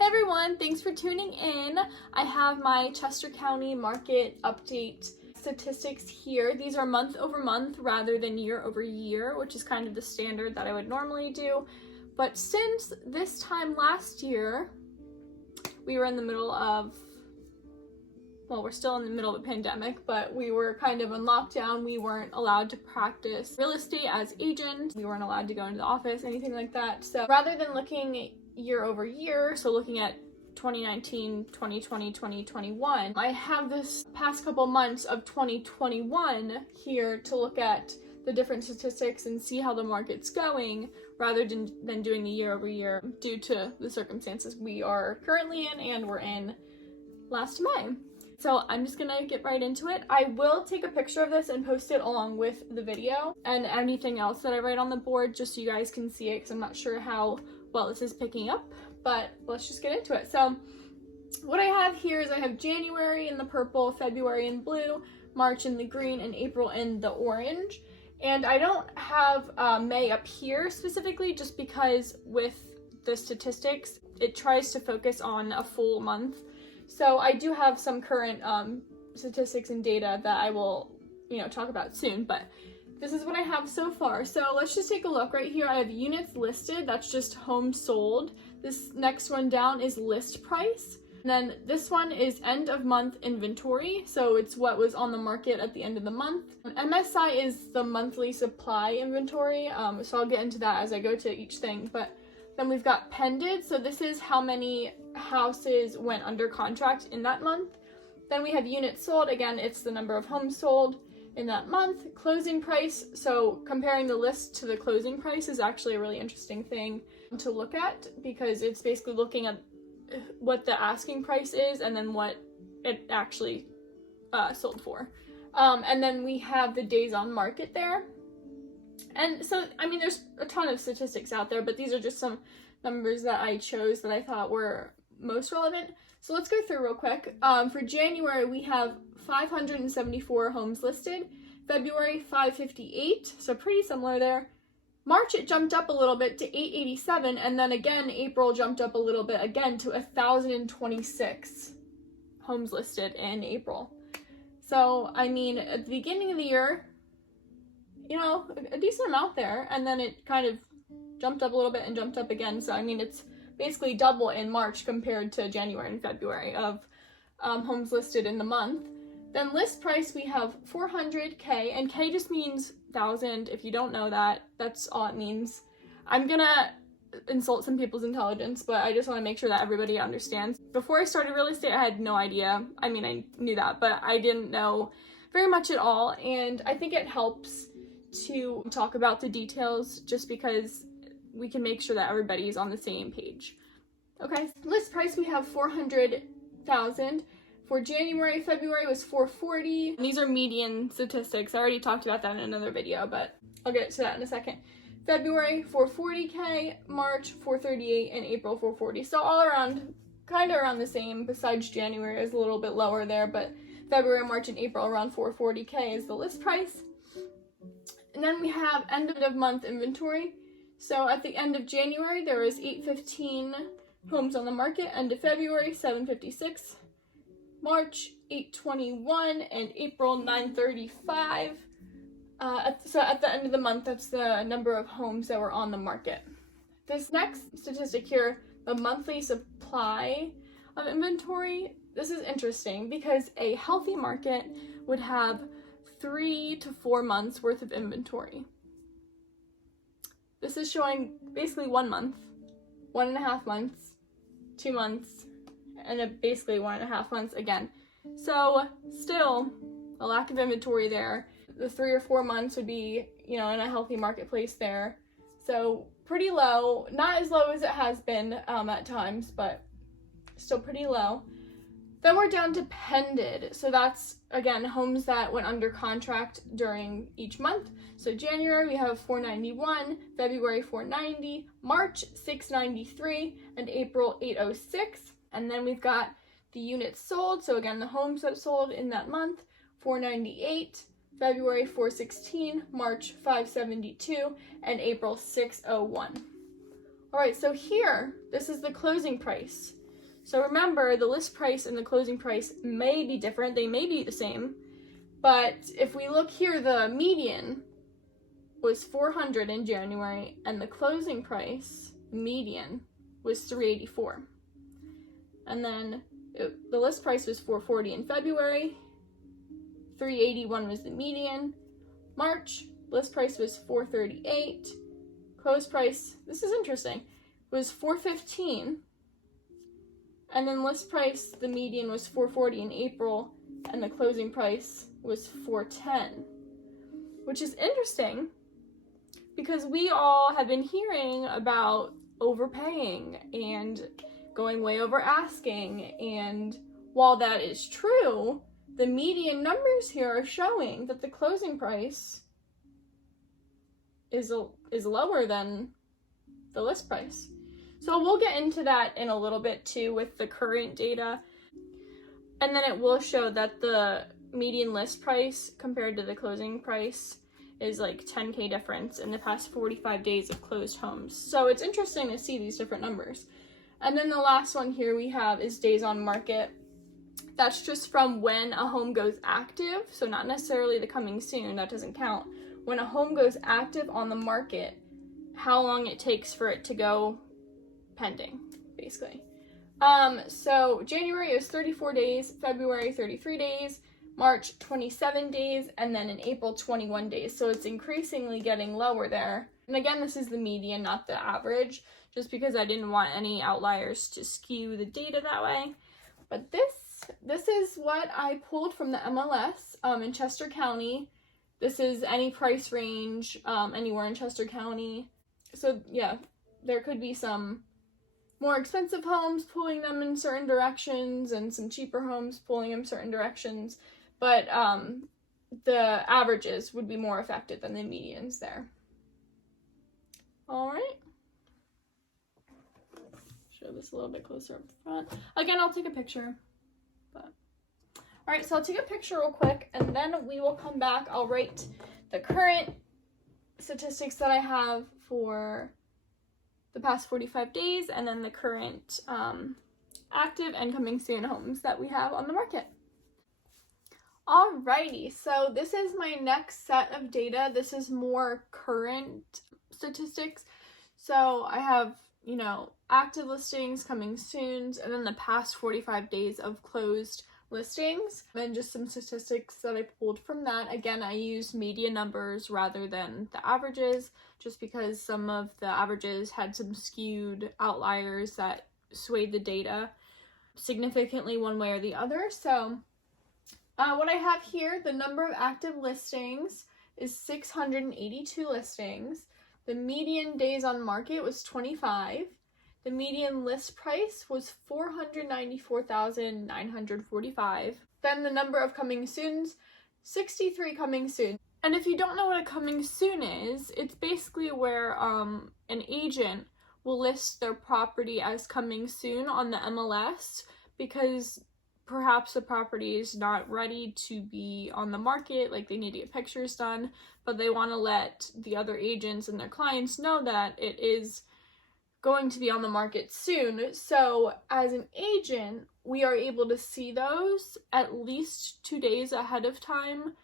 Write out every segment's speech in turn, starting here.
Hey everyone, thanks for tuning in. I have my Chester County market update statistics here. These are month over month rather than year over year, which is kind of the standard that I would normally do. But since this time last year, we were in the middle of, well, we're still in the middle of a pandemic, but we were kind of in lockdown. We weren't allowed to practice real estate as agents. We weren't allowed to go into the office, anything like that. So rather than looking year over year, so looking at 2019, 2020, 2021, I have this past couple months of 2021 here to look at the different statistics and see how the market's going rather than doing the year over year due to the circumstances we are currently in and were in last May. So I'm just gonna get right into it. I will take a picture of this and post it along with the video and anything else that I write on the board just so you guys can see it, because I'm not sure how well this is picking up, but let's just get into it. So what I have here is I have January in the purple, February in blue, March in the green, and April in the orange. And I don't have May up here specifically just because with the statistics, it tries to focus on a full month. So I do have some current statistics and data that I will, talk about soon, but this is what I have so far. So let's just take a look. Right here I have units listed, that's just homes sold. This next one down is list price. And then this one is end of month inventory, so it's what was on the market at the end of the month. MSI is the monthly supply inventory, so I'll get into that as I go to each thing. But then we've got pended, so this is how many houses went under contract in that month. Then we have units sold, again it's the number of homes sold in that month. Closing price, so comparing the list to the closing price is actually a really interesting thing to look at because it's basically looking at what the asking price is and then what it actually sold for. And then we have the days on market there. And so, there's a ton of statistics out there, but these are just some numbers that I chose that I thought were most relevant. So let's go through real quick. For January, we have 574 homes listed. February, 558, so pretty similar there. March, it jumped up a little bit to 887, and then again, April jumped up a little bit again to 1,026 homes listed in April. So, at the beginning of the year, a decent amount there, and then it kind of jumped up a little bit and jumped up again. So, it's basically double in March compared to January and February of homes listed in the month. Then list price, we have 400K, and K just means 1,000. If you don't know that, that's all it means. I'm gonna insult some people's intelligence, but I just want to make sure that everybody understands. Before I started real estate, I had no idea. I knew that, but I didn't know very much at all, and I think it helps to talk about the details just because we can make sure that everybody's on the same page. Okay, list price, we have 400,000. For January, February was 440. These are median statistics. I already talked about that in another video, but I'll get to that in a second. February, 440K, March, 438, and April, 440. So all around, kind of around the same, besides January is a little bit lower there, but February, March, and April around 440K is the list price. And then we have end of month inventory. So at the end of January, there was 815 homes on the market. End of February, 756. March, 821, and April, 935. So at the end of the month, that's the number of homes that were on the market. This next statistic here, the monthly supply of inventory, this is interesting because a healthy market would have 3 to 4 months worth of inventory. This is showing basically 1 month, 1.5 months, 2 months, and basically 1.5 months again. So still a lack of inventory there. The 3 or 4 months would be, in a healthy marketplace there. So pretty low, not as low as it has been at times, but still pretty low. Then we're down to pended. So that's, again, homes that went under contract during each month. So January, we have 491, February, 490, March, 693, and April, 806. And then we've got the units sold. So again, the homes that sold in that month, 498, February 416, March 572, and April 601. All right, so here, this is the closing price. So remember, the list price and the closing price may be different. They may be the same. But if we look here, the median was $400 in January, and the closing price, median, was $384. And then the list price was $440 in February, $381 was the median. March, list price was $438. Close price, this is interesting, was $415. And then list price, the median was $440 in April, and the closing price was $410. Which is interesting, because we all have been hearing about overpaying and going way over asking, and while that is true, the median numbers here are showing that the closing price is lower than the list price. So we'll get into that in a little bit too with the current data, and then it will show that the median list price compared to the closing price is like 10K difference in the past 45 days of closed homes. So it's interesting to see these different numbers. And then the last one here we have is days on market. That's just from when a home goes active, so not necessarily the coming soon, that doesn't count. When a home goes active on the market, how long it takes for it to go pending, basically. So January is 34 days, February 33 days, March 27 days, and then in April 21 days. So it's increasingly getting lower there. And again, this is the median, not the average, just because I didn't want any outliers to skew the data that way. But this is what I pulled from the MLS in Chester County. This is any price range anywhere in Chester County. So yeah, there could be some more expensive homes pulling them in certain directions and some cheaper homes pulling them certain directions. But the averages would be more affected than the medians there. All right. Show this a little bit closer up front. Again, I'll take a picture. But all right, so I'll take a picture real quick, and then we will come back. I'll write the current statistics that I have for the past 45 days, and then the current active and coming soon homes that we have on the market. Alrighty, so this is my next set of data. This is more current statistics. So I have, active listings, coming soon, and then the past 45 days of closed listings, and just some statistics that I pulled from that. Again, I used median numbers rather than the averages, just because some of the averages had some skewed outliers that swayed the data significantly one way or the other. So what I have here, the number of active listings is 682 listings. The median days on market was 25. The median list price was $494,945. Then the number of coming soons, 63 coming soon. And if you don't know what a coming soon is, it's basically where an agent will list their property as coming soon on the MLS because perhaps the property is not ready to be on the market, like they need to get pictures done, but they want to let the other agents and their clients know that it is going to be on the market soon. So as an agent, we are able to see those at least 2 days ahead of time,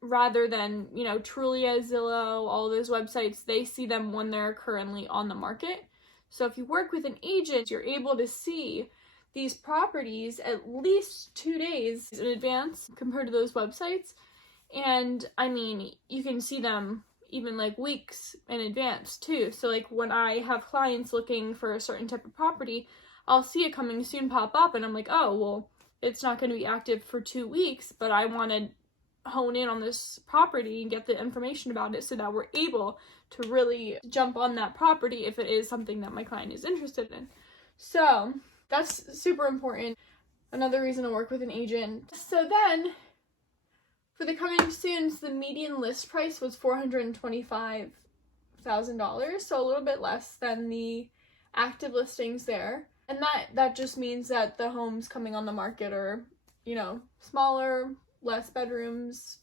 rather than, Trulia, Zillow, all those websites, they see them when they're currently on the market. So if you work with an agent, you're able to see these properties at least 2 days in advance compared to those websites. And you can see them even like weeks in advance too. So like when I have clients looking for a certain type of property, I'll see it coming soon pop up and I'm like, oh, well, it's not going to be active for 2 weeks, but I want to hone in on this property and get the information about it so that we're able to really jump on that property if it is something that my client is interested in. So that's super important. Another reason to work with an agent. So then for the coming soons, the median list price was $425,000, so a little bit less than the active listings there. And that just means that the homes coming on the market are, smaller, less bedrooms,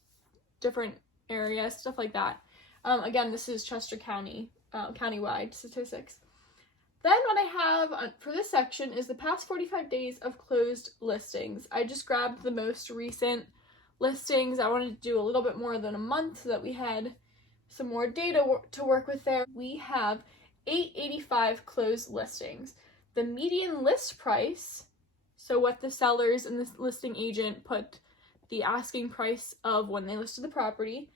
different areas, stuff like that. Again, this is Chester County, countywide statistics. Then what I have for this section is the past 45 days of closed listings. I just grabbed the most recent listings. I wanted to do a little bit more than a month so that we had some more data to work with there. We have 885 closed listings. The median list price, so what the sellers and the listing agent put the asking price of when they listed the property,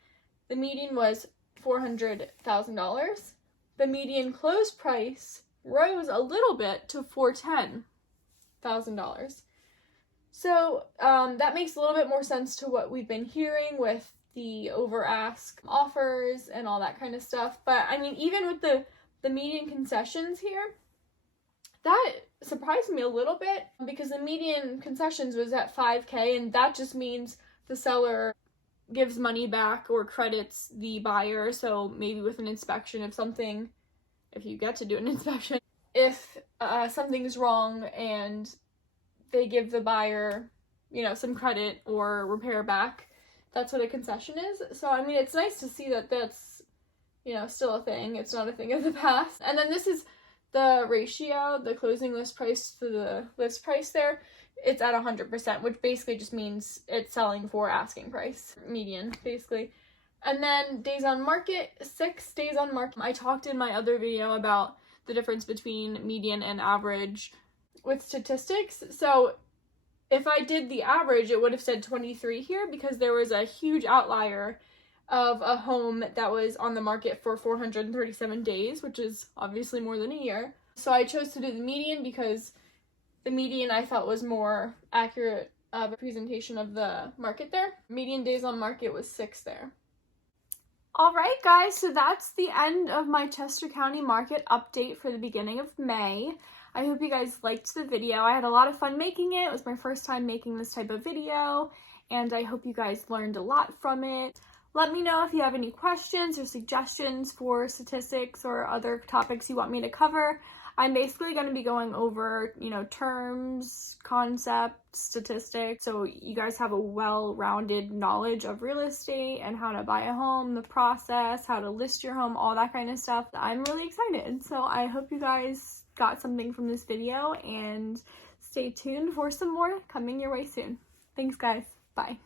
the median was $400,000. The median close price rose a little bit to $410,000. So that makes a little bit more sense to what we've been hearing with the over ask offers and all that kind of stuff. But I mean, even with the median concessions here, that surprised me a little bit because the median concessions was at $5,000, and that just means the seller gives money back or credits the buyer. So maybe with an inspection, if you get to do an inspection, if something's wrong and they give the buyer, some credit or repair back, that's what a concession is. So, I mean, it's nice to see that that's, still a thing. It's not a thing of the past. And then this is the ratio, the closing list price to the list price there. It's at 100%, which basically just means it's selling for asking price, median, basically. And then days on market, 6 days on market. I talked in my other video about the difference between median and average with statistics. So if I did the average, it would have said 23 here because there was a huge outlier of a home that was on the market for 437 days, which is obviously more than a year. So I chose to do the median because the median I felt was more accurate of a presentation of the market there. Median days on market was 6 there. Alright guys, so that's the end of my Chester County market update for the beginning of May. I hope you guys liked the video. I had a lot of fun making it. It was my first time making this type of video, and I hope you guys learned a lot from it. Let me know if you have any questions or suggestions for statistics or other topics you want me to cover. I'm basically going to be going over, terms, concepts, statistics, so you guys have a well-rounded knowledge of real estate and how to buy a home, the process, how to list your home, all that kind of stuff. I'm really excited, so I hope you guys got something from this video, and stay tuned for some more coming your way soon. Thanks, guys. Bye.